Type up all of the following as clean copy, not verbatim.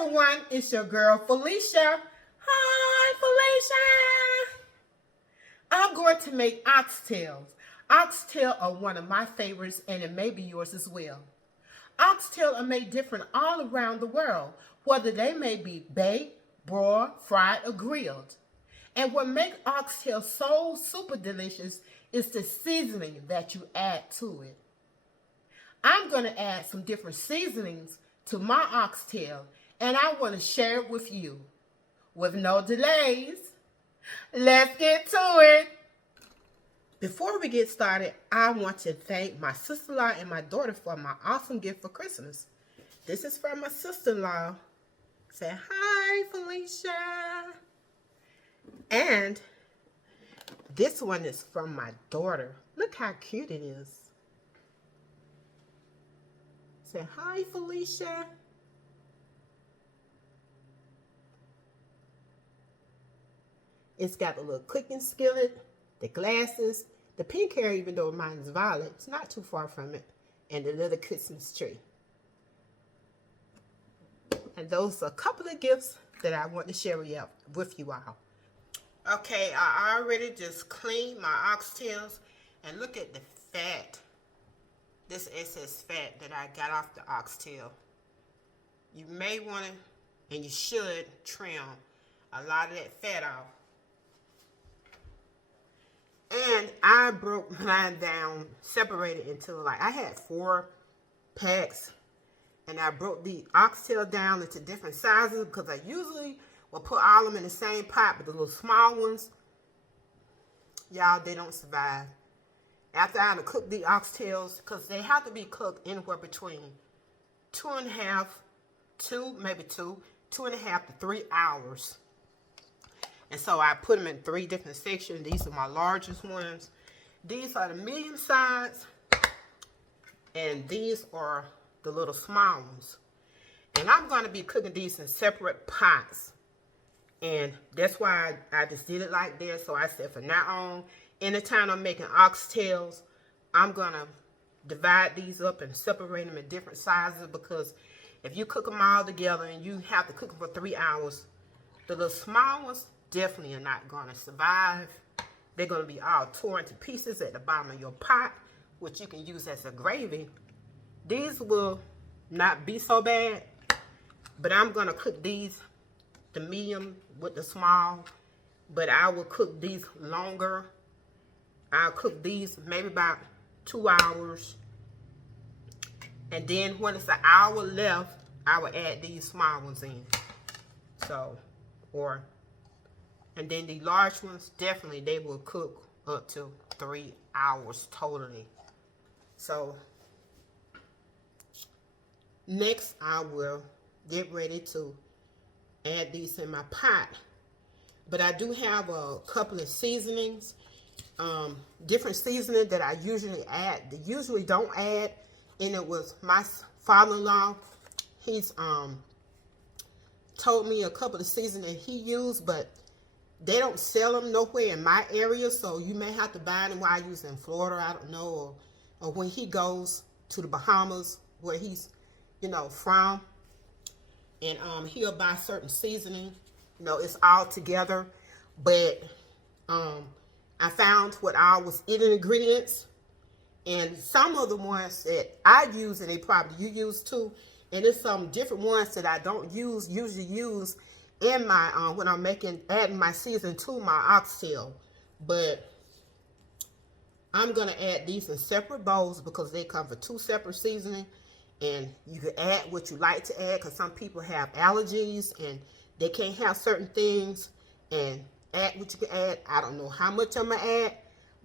everyone, it's your girl Felicia. Hi Felicia. I'm going to make oxtails. Oxtail are one of my favorites and it may be yours as well. Oxtail are made different all around the world, whether they may be baked, broiled, fried, or grilled. And what makes oxtail so super delicious is the seasoning that you add to it. I'm going to add some different seasonings to my oxtail, and I want to share it with you. With no delays, let's get to it. Before we get started, I want to thank my sister-in-law and my daughter for my awesome gift for Christmas. This is from my sister-in-law. Say hi, Felicia. And this one is from my daughter. Look how cute it is. Say hi, Felicia. It's got the little cooking skillet, the glasses, the pink hair, even though mine is violet. It's not too far from it. And the little Christmas tree. And those are a couple of gifts that I want to share with you all. Okay, I already just cleaned my oxtails. And look at the fat. This excess fat that I got off the oxtail. You may want to, and you should, trim a lot of that fat off. And I broke mine down, separated into, like, I had 4 packs. And I broke the oxtail down into different sizes because I usually will put all of them in the same pot. But the little small ones, y'all, they don't survive. After I cook the oxtails, because they have to be cooked anywhere between 2.5 to maybe 2.5 to 3 hours. And so I put them in 3 different sections. These are my largest ones. These are the medium size. And these are the little small ones. And I'm going to be cooking these in separate pots. And that's why I just did it like this. So I said from now on, anytime I'm making oxtails, I'm going to divide these up and separate them in different sizes, because if you cook them all together and you have to cook them for 3 hours, the little small ones definitely are not going to survive. They're going to be all torn to pieces at the bottom of your pot, which you can use as a gravy. These will not be so bad, but I'm going to cook these, the medium with the small, but I will cook these longer. I'll cook these maybe about 2 hours. And then when it's an hour left, I will add these small ones in. So, and then the large ones, definitely they will cook up to 3 hours totally. So, next I will get ready to add these in my pot. But I do have a couple of seasonings. Different seasoning that I usually add, that usually don't add, and it was my father-in-law. He's told me a couple of seasonings he used, but they don't sell them nowhere in my area, so you may have to buy them while he's in Florida, I don't know, or when he goes to the Bahamas, where he's, you know, from, and he'll buy certain seasoning. You know, it's all together, but I found what all was in the ingredients, and some of the ones that I use, and they probably you use too, and there's some different ones that I don't usually use in my when I'm adding my seasoning to my oxtail. But I'm gonna add these in separate bowls because they come for 2 separate seasoning, and you can add what you like to add, because some people have allergies and they can't have certain things, and add what you can add. I don't know how much I'm gonna add,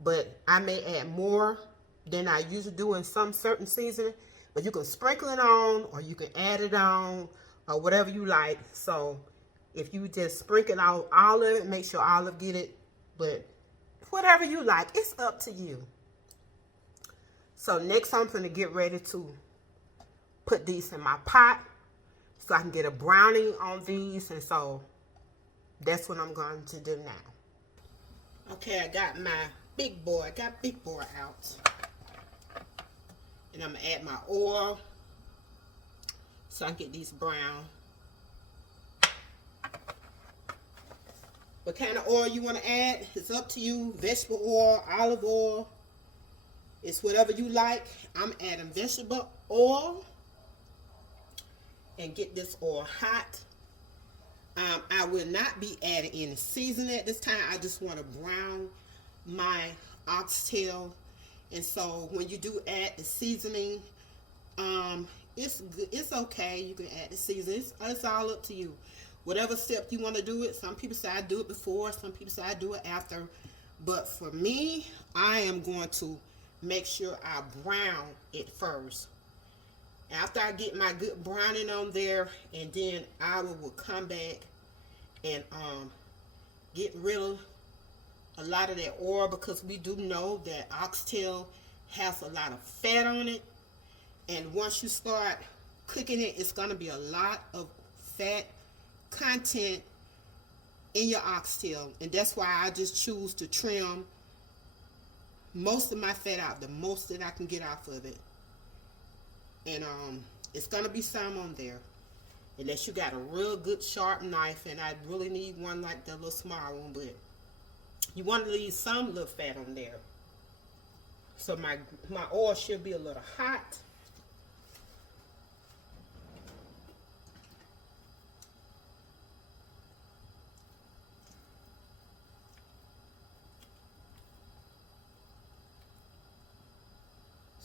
but I may add more than I usually do in some certain seasoning. But you can sprinkle it on, or you can add it on, or whatever you like. So if you just sprinkle out all of it, make sure all of get it. But whatever you like, it's up to you. So next I'm gonna get ready to put these in my pot so I can get a browning on these, and so that's what I'm going to do now. Okay, I got my big boy out. And I'm going to add my oil so I can get these brown. What kind of oil you want to add, it's up to you. Vegetable oil, olive oil, it's whatever you like. I'm adding vegetable oil. And get this oil hot. I will not be adding any seasoning at this time. I just want to brown my oxtail. And so when you do add the seasoning, it's good. It's okay. You can add the seasoning. It's all up to you. Whatever step you want to do it. Some people say I do it before. Some people say I do it after. But for me, I am going to make sure I brown it first. After I get my good browning on there, and then I will come back and get rid of a lot of that oil, because we do know that oxtail has a lot of fat on it, and once you start cooking it, it's going to be a lot of fat content in your oxtail, and that's why I just choose to trim most of my fat out, the most that I can get off of it. And it's gonna be some on there, unless you got a real good sharp knife, and I really need one like the little small one, but you want to leave some little fat on there. So my oil should be a little hot.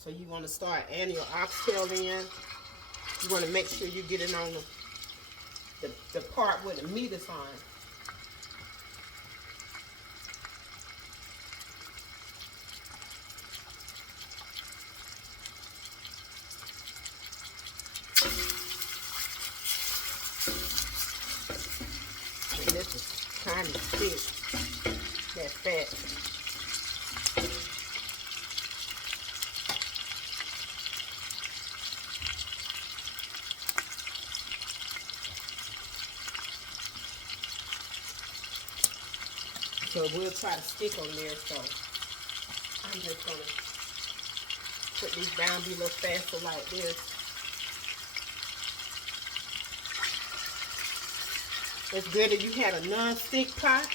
So you want to start adding your oxtail in. You want to make sure you get it on the part where the meat is on. And this is trying to stick that fat. So we'll try to stick on there, so I'm just going to put these down, be a little faster like this. It's good if you had a non-stick pot.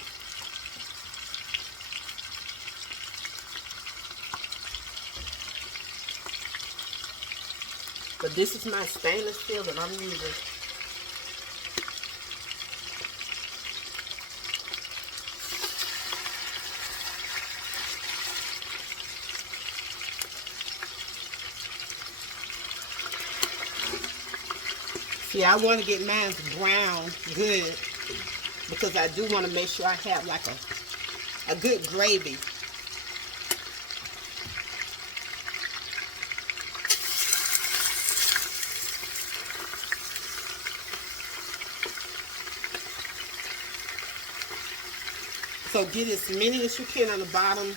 But this is my stainless steel that I'm using. See, I want to get mine brown good, because I do want to make sure I have like a good gravy. So get as many as you can on the bottom.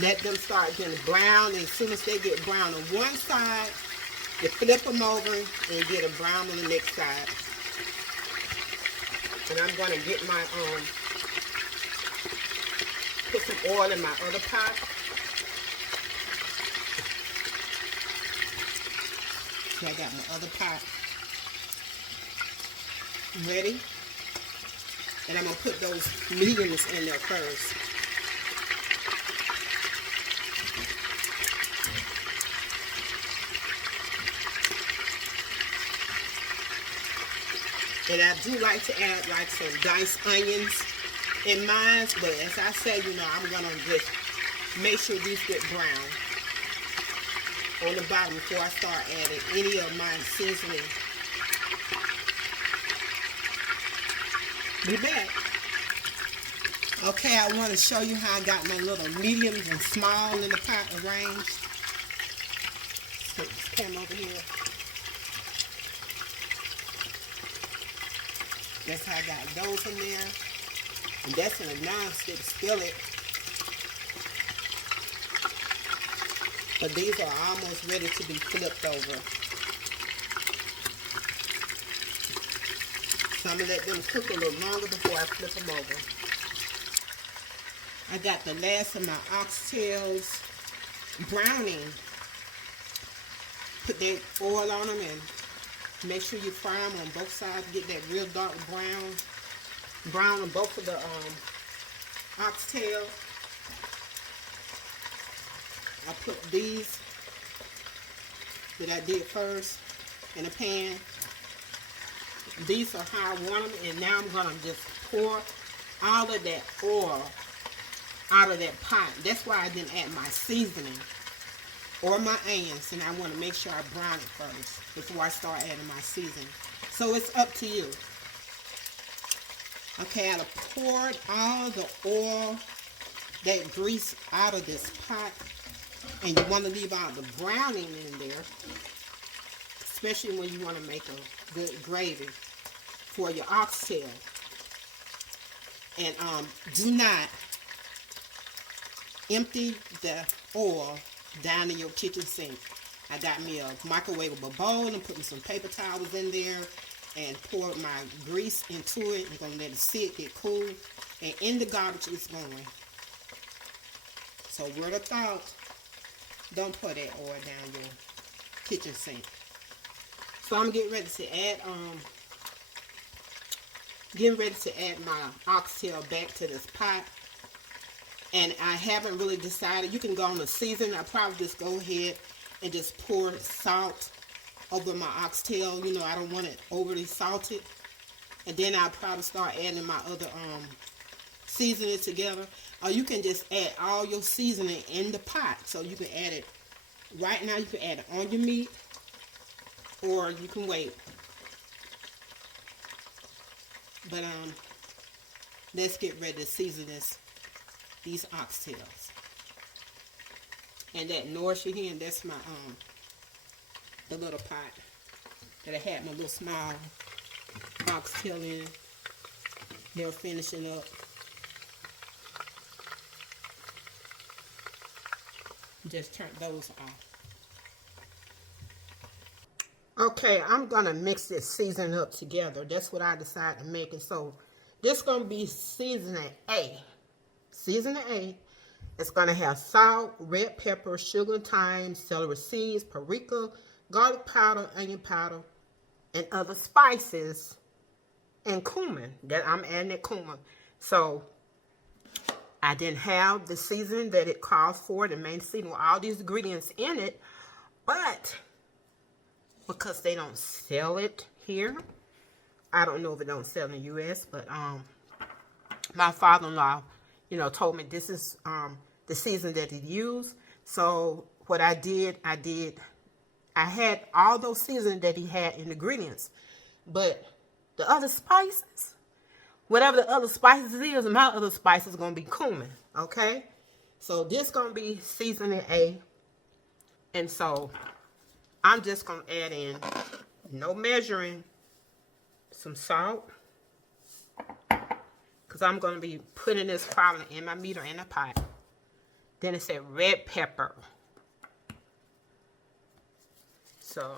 Let them start getting brown, and as soon as they get brown on one side, you flip them over and get them brown on the next side. And I'm going to get my, put some oil in my other pot. So I got my other pot ready. And I'm going to put those mediums in there first. And I do like to add like some diced onions in mine, but as I say, you know, I'm going to just make sure these get brown on the bottom before I start adding any of my seasoning. Be back. Okay, I want to show you how I got my little mediums and small in the pot arranged. Put this pan over here. That's how I got those in there. And that's in a non-stick skillet. But these are almost ready to be flipped over. So I'm going to let them cook a little longer before I flip them over. I got the last of my oxtails browning. Put that oil on them and make sure you fry them on both sides. Get that real dark brown on both of the oxtail. I put these that I did first in a pan. These are how I want them, and now I'm going to just pour all of that oil out of that pot. That's why I didn't add my seasoning or my onions, and I want to make sure I brown it first before I start adding my seasoning. So it's up to you. Okay, I poured all the oil, that grease out of this pot, and you want to leave out the browning in there, especially when you want to make a good gravy for your oxtail. And do not empty the oil down in your kitchen sink. I got me a microwavable bowl and put me some paper towels in there and poured my grease into it. I'm going to let it sit, get cool, and in the garbage it's going. So word of thought, don't pour that oil down your kitchen sink. So I'm getting ready to add my oxtail back to this pot. And I haven't really decided. You can go on the season. I'll probably just go ahead and just pour salt over my oxtail. You know, I don't want it overly salted. And then I'll probably start adding my other seasoning together. Or you can just add all your seasoning in the pot. So you can add it right now. You can add it on your meat, or you can wait. But let's get ready to season these oxtails. And that nourish you hear, that's my the little pot that I had my little small oxtail in. They're finishing up. Just turn those off. Okay, I'm gonna mix this seasoning up together. That's what I decided to make it. So this is gonna be seasoning A. Seasoning A. It's gonna have salt, red pepper, sugar, thyme, celery seeds, paprika, garlic powder, onion powder, and other spices, and cumin. That I'm adding that cumin. So I didn't have the seasoning that it calls for, the main seasoning with all these ingredients in it, but because they don't sell it here, I don't know if it don't sell in the U.S., but my father-in-law, you know, told me this is the seasoning that he used. So what I did, I had all those seasonings that he had in the ingredients, but the other spices, whatever the other spices is, my other spice is going to be cumin, okay? So this going to be seasoning A, and so I'm just going to add in, no measuring, some salt, because I'm going to be putting this probably in my meat or in a pot. Then it said red pepper. So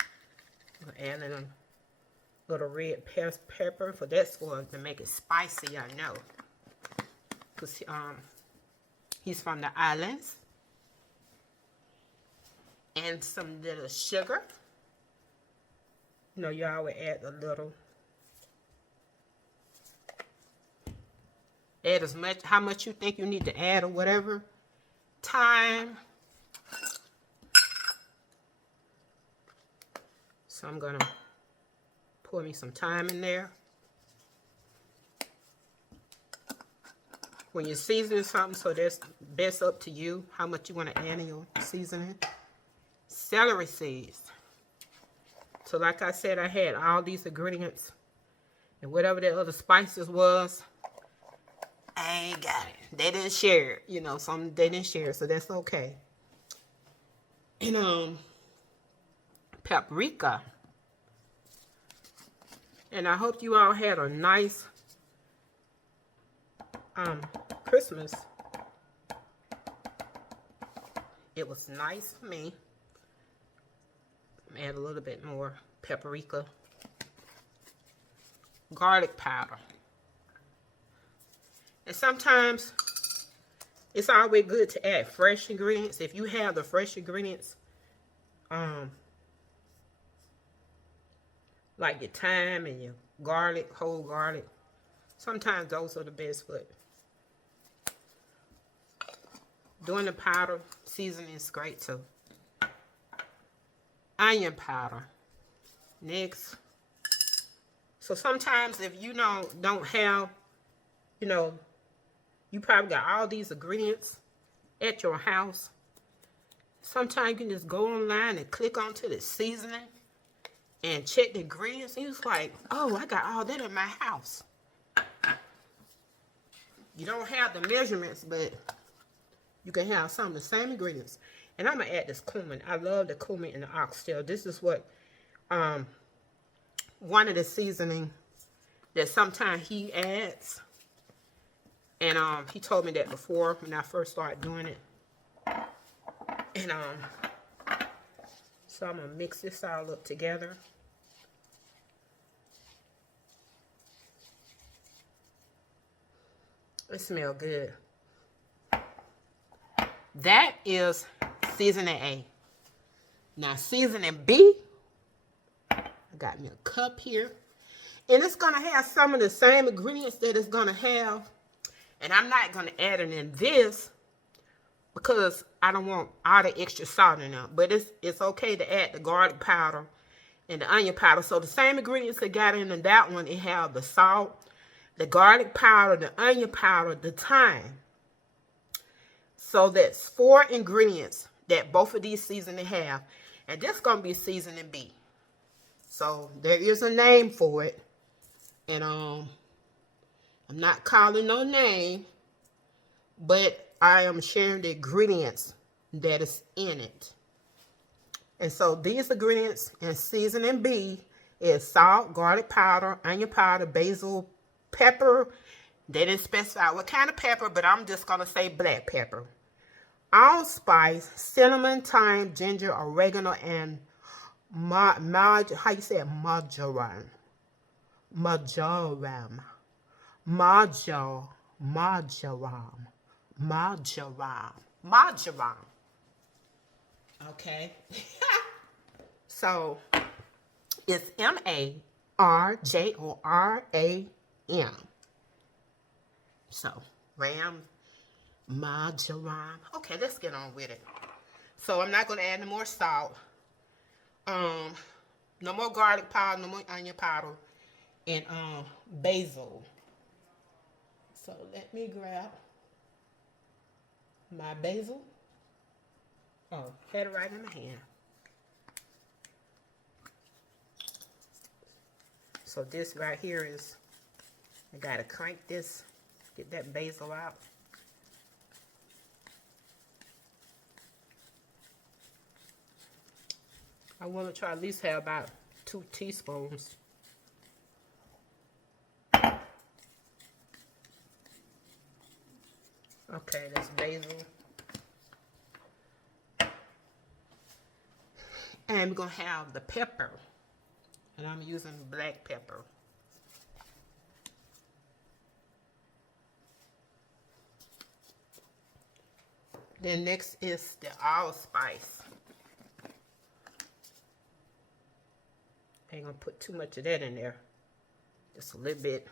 I'm going to add in a little red pepper, for that's for to make it spicy, I know. Because he's from the islands. And some little sugar. You know, you always add a little. Add as much, how much you think you need to add or whatever. Thyme. So I'm going to pour me some thyme in there. When you're seasoning something, so that's best up to you, how much you want to add in your seasoning. Celery seeds. So like I said, I had all these ingredients. And whatever the other spices was, I ain't got it. They didn't share it. You know, they didn't share it, so that's okay. And paprika. And I hope you all had a nice Christmas. It was nice for me. Add a little bit more paprika. Garlic powder. And sometimes it's always good to add fresh ingredients. If you have the fresh ingredients, like your thyme and your garlic, whole garlic, sometimes those are the best. But doing the powder seasoning is great too. Onion powder. Next. So sometimes if you don't have, you probably got all these ingredients at your house. Sometimes you can just go online and click onto the seasoning and check the ingredients. And it's like, oh, I got all that in my house. You don't have the measurements, but you can have some of the same ingredients. And I'm going to add this cumin. I love the cumin and the oxtail. This is what one of the seasoning that sometimes he adds. And he told me that before when I first started doing it. And so I'm going to mix this all up together. It smells good. That is seasoning A. Now seasoning B, I got me a cup here. And it's going to have some of the same ingredients that it's going to have. And I'm not going to add it in this because I don't want all the extra salt in there. But it's okay to add the garlic powder and the onion powder. So the same ingredients that got in that one, it have the salt, the garlic powder, the onion powder, the thyme. So that's 4 ingredients that both of these seasonings have. And this is going to be seasoning B. So there is a name for it. And I'm not calling no name, but I am sharing the ingredients that is in it. And so these ingredients in seasoning B is salt, garlic powder, onion powder, basil, pepper. They didn't specify what kind of pepper, but I'm just going to say black pepper. Allspice, cinnamon, thyme, ginger, oregano, and marjoram. Okay. So it's marjoram. So marjoram. Okay, let's get on with it. So I'm not going to add no more salt. No more garlic powder, no more onion powder, and basil. So let me grab my basil. Oh, had it right in my hand. So this right here is, I gotta crank this, get that basil out. I want to try at least have about 2 teaspoons. Okay, that's basil. And we're going to have the pepper. And I'm using black pepper. Then next is the allspice. Ain't gonna put too much of that in there. Just a little bit.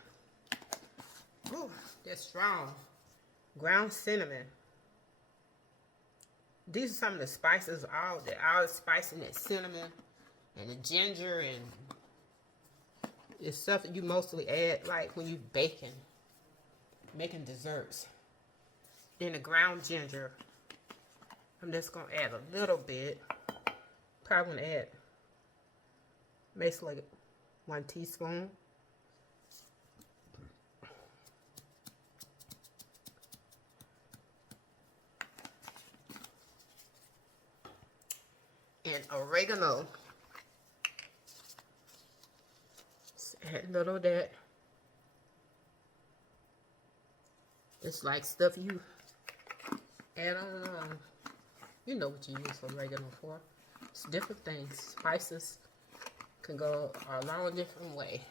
Ooh, that's strong. Ground cinnamon. These are some of the spices, all the spice and that cinnamon and the ginger, and it's stuff that you mostly add like when you making desserts. Then the ground ginger. I'm just gonna add a little bit. Probably gonna add basically 1 teaspoon. And oregano. Just add a little of that. It's like stuff you add on. You know what you use oregano for. It's different things. Spices can go a long different way.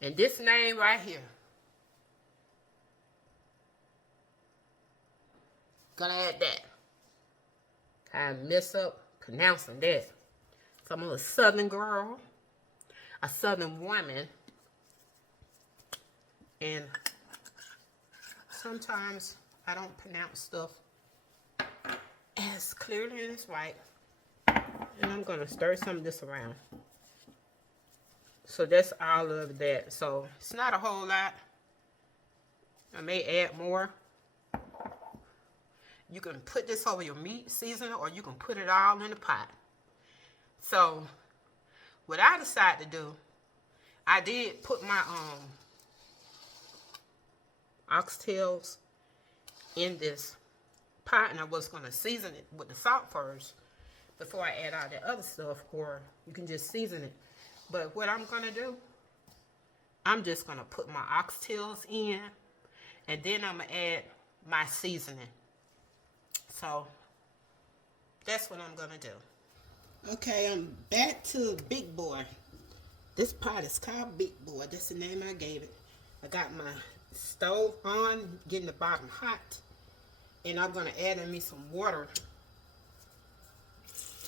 And this name right here, gonna add that. I mess up pronouncing that. So I'm a southern girl, a southern woman, and sometimes I don't pronounce stuff as clearly as right. And I'm gonna stir some of this around. So that's all of that. So it's not a whole lot. I may add more. You can put this over your meat seasoning, or you can put it all in the pot. So what I decided to do, I did put my oxtails in this pot, and I was going to season it with the salt first before I add all the other stuff, or you can just season it. But what I'm going to do, I'm just going to put my oxtails in, and then I'm going to add my seasoning. So that's what I'm going to do. Okay, I'm back to Big Boy. This pot is called Big Boy. That's the name I gave it. I got my stove on, getting the bottom hot. And I'm going to add in me some water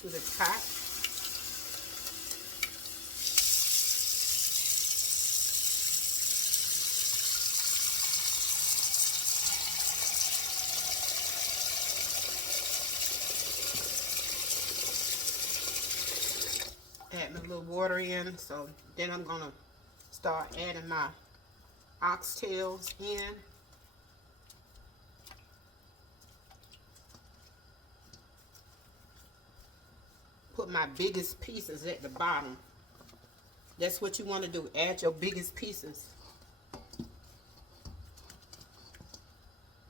to the pot. Add my little water in. So then I'm going to start adding my oxtails in. Put my biggest pieces at the bottom. That's what you want to do. Add your biggest pieces.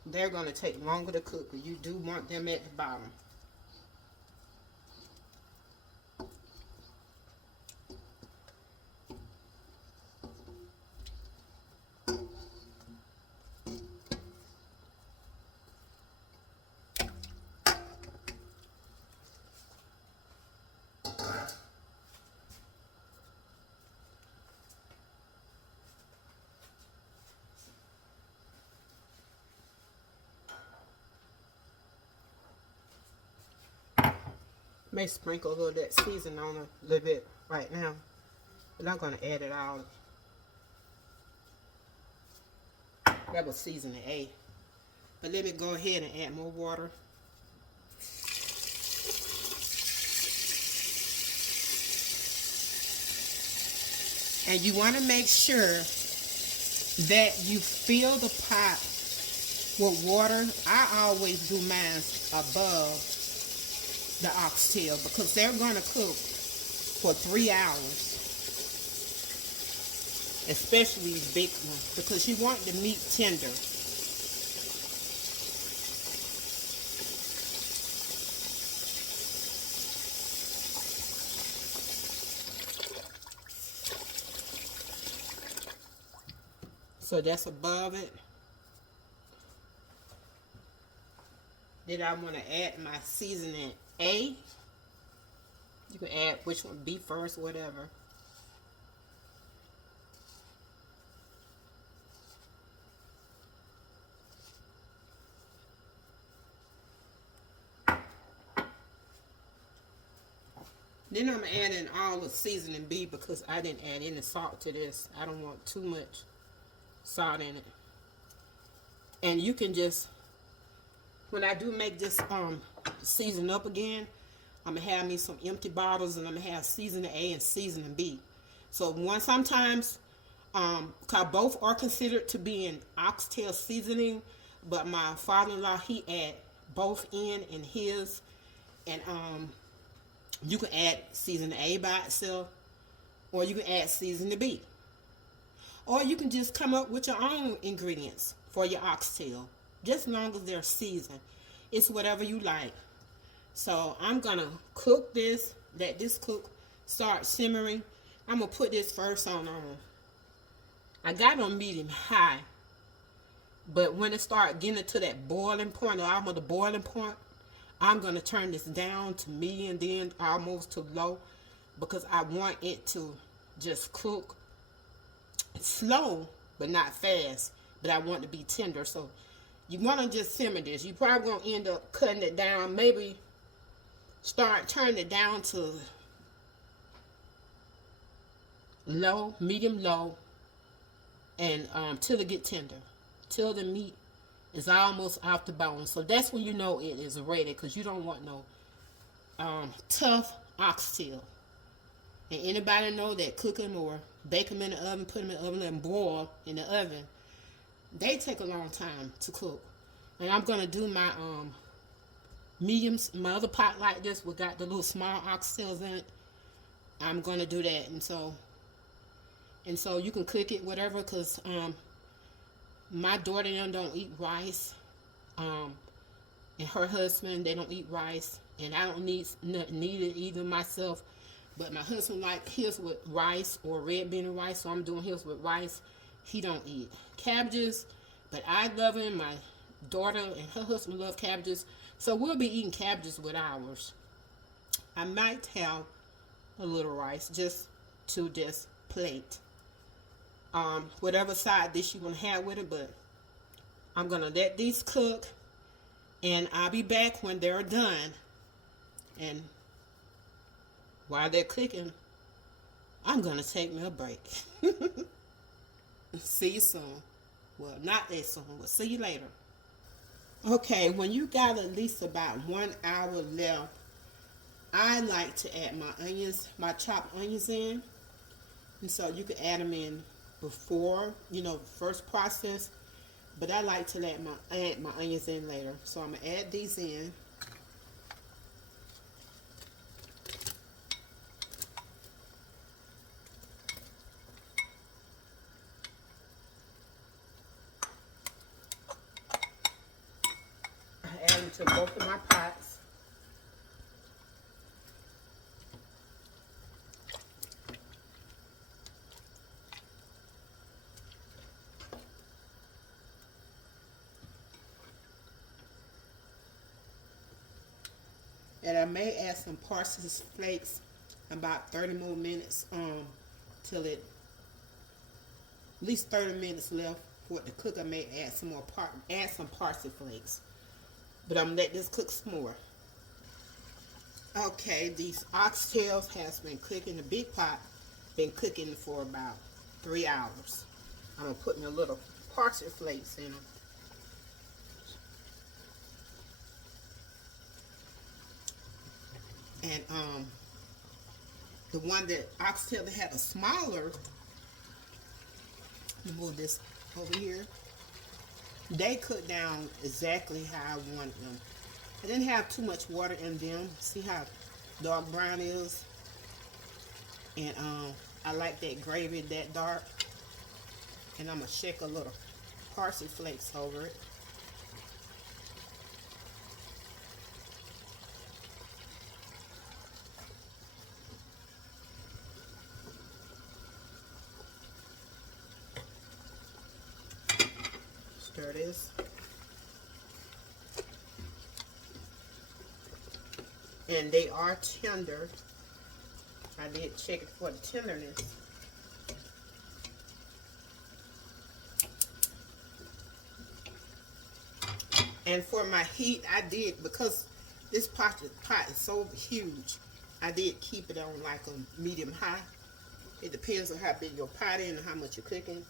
They're going to take longer to cook, but you do want them at the bottom. May sprinkle a little of that seasoning on a little bit right now, but I'm going to add it all. That was seasoning A. But let me go ahead and add more water. And you want to make sure that you fill the pot with water. I always do mine above the oxtail because they're going to cook for 3 hours. Especially these big ones, because you want the meat tender. So that's above it. Then I want to add my seasoning A. You can add which one, B first, whatever. Then I'm adding all the seasoning B because I didn't add any salt to this. I don't want too much salt in it. And you can just, when I do make this season up again, I'm going to have me some empty bottles, and I'm going to have seasoning A and seasoning B. So sometimes, because both are considered to be an oxtail seasoning, but my father-in-law, he add both in his, and you can add seasoning A by itself, or you can add seasoning B. Or you can just come up with your own ingredients for your oxtail, just as long as they're seasoned. It's whatever you like. So I'm going to cook this, let this cook, start simmering. I'm going to put this first on, I got it on medium high, but when it start getting to that boiling point, or almost the boiling point, I'm going to turn this down to medium, then almost to low, because I want it to just cook slow, but not fast. But I want it to be tender. So you want to just simmer this. You probably going to end up cutting it down. Maybe start turning it down to low, medium low, and till it get tender, till the meat is almost off the bone. So that's when you know it is ready, because you don't want no tough oxtail. And anybody know that cooking or bake them in the oven, put them in the oven and boil in the oven, they take a long time to cook. And I'm gonna do my mediums, my other pot like this, we got the little small oxtails in it. I'm gonna do that, and so you can cook it whatever, because my daughter and them don't eat rice, and her husband, they don't eat rice, and I don't need it either myself. But my husband like his with rice or red bean and rice, so I'm doing his with rice. He don't eat cabbages, but I love him. My daughter and her husband love cabbages, so we'll be eating cabbages with ours. I might have a little rice just to this plate. Whatever side dish you want to have with it, but I'm going to let these cook, and I'll be back when they're done. And while they're cooking, I'm going to take me a break. See you soon. Well, not that soon, but see you later. Okay, when you got at least about 1 hour left, I like to add my onions, my chopped onions in. And so you can add them in before, first process. But I like to add my onions in later. So I'm going to add these in. I add them to both of my pots. And I may add some parsley flakes about 30 more minutes till it, at least 30 minutes left for it to cook. I may add some more parsley flakes. But I'm gonna let this cook some more. Okay, these oxtails has been cooking, the big pot been cooking for about 3 hours. I'm gonna put a little parsley flakes in them. And the one that oxtail that had a smaller, let me move this over here. They cooked down exactly how I wanted them. I didn't have too much water in them. See how dark brown is? And I like that gravy that dark. And I'm gonna shake a little parsley flakes over it. Stir this. And they are tender. I did check it for the tenderness. And for my heat, I did, because this pot is so huge, I did keep it on like a medium high. It depends on how big your pot is and how much you're cooking.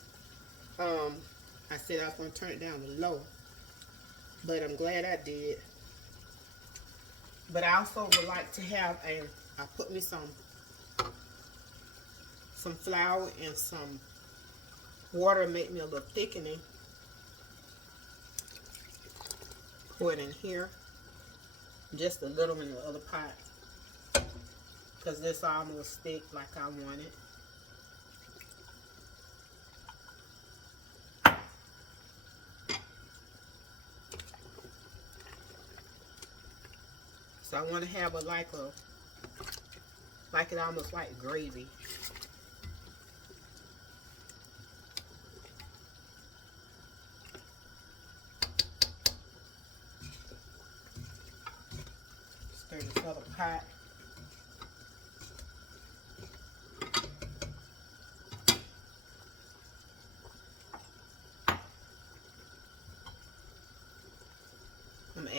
I said I was going to turn it down to low, but I'm glad I did. But I also would like to have I put me some flour and some water, make me a little thickening. Pour it in here, just a little in the other pot, because this almost thick like I want it. So I want to have like it almost like gravy. Stir this other pot.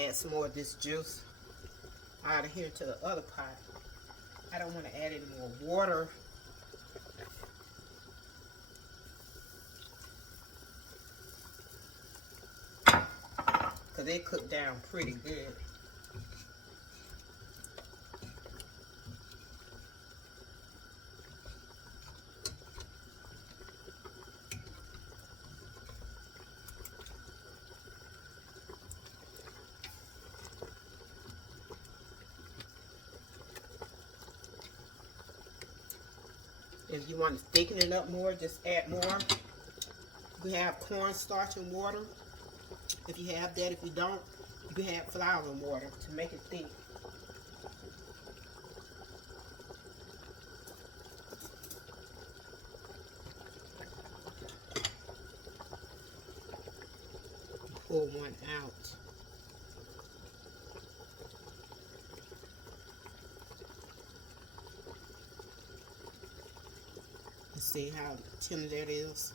add some more of this juice out of here to the other pot. I don't want to add any more water. Because they cook down pretty good. If you want to thicken it up more, just add more. We have cornstarch and water. If you have that, if you don't, you can add flour and water to make it thick. Pull one out. See how tender that is.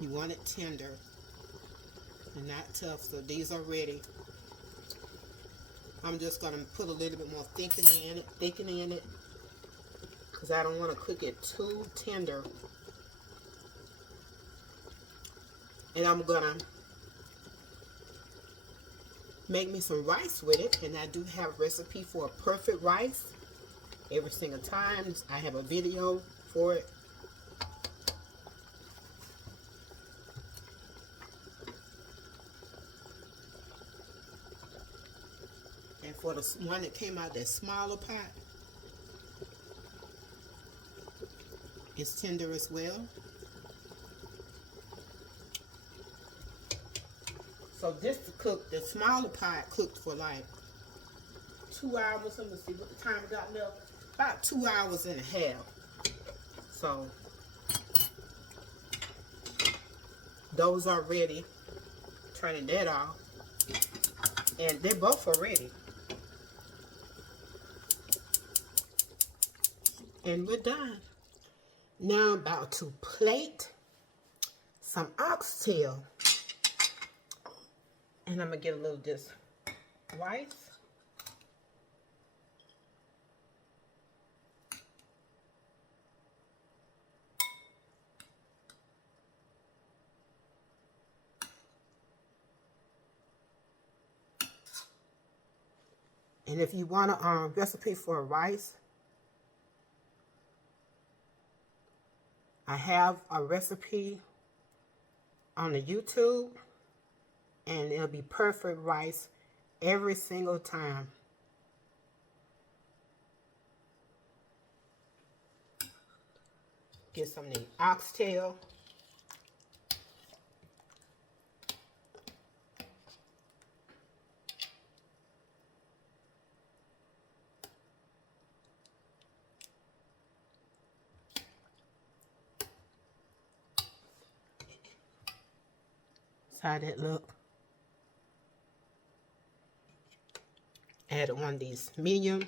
You want it tender and not tough, so these are ready. I'm just going to put a little bit more thickening in it, because I don't want to cook it too tender. And I'm going to make me some rice with it, and I do have a recipe for a perfect rice every single time. I have a video for it. And for the one that came out that smaller pot, it's tender as well. So this cooked, the smaller pot cooked for like 2 hours. Let me see what the time got left. About 2 hours and a half. So those are ready. Turning that off. And they both are ready. And we're done. Now I'm about to plate some oxtail. And I'm going to get a little of this rice. And if you want a recipe for a rice, I have a recipe on the YouTube. And it'll be perfect rice every single time. Get some of the oxtail. That's how that look. Add one of these medium.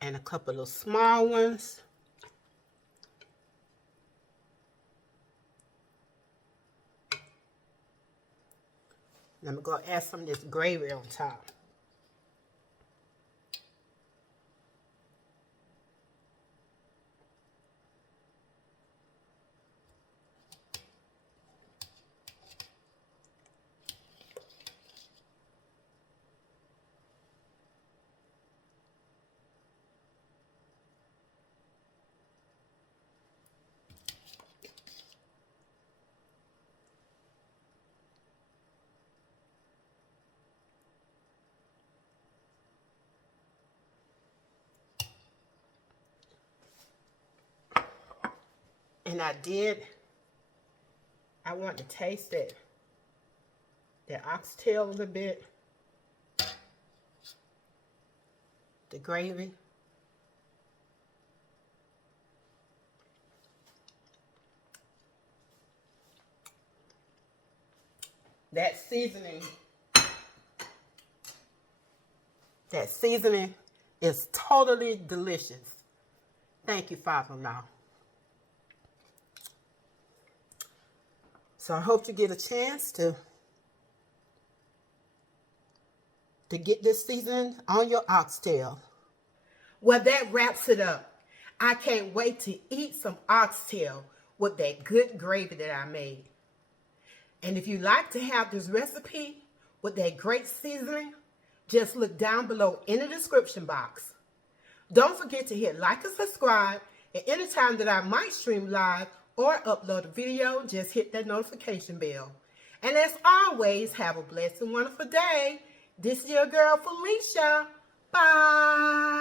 And a couple of small ones. And I'm going to add some of this gravy on top. And I want to taste it, the oxtail a little bit, the gravy. That seasoning That seasoning is totally delicious. Thank you, Father-in-law. So I hope you get a chance to get this seasoning on your oxtail. Well, that wraps it up. I can't wait to eat some oxtail with that good gravy that I made. And if you'd like to have this recipe with that great seasoning, just look down below in the description box. Don't forget to hit like and subscribe, and anytime that I might stream live or upload a video, just hit that notification bell. And as always, have a blessed and wonderful day. This is your girl, Felicia. Bye.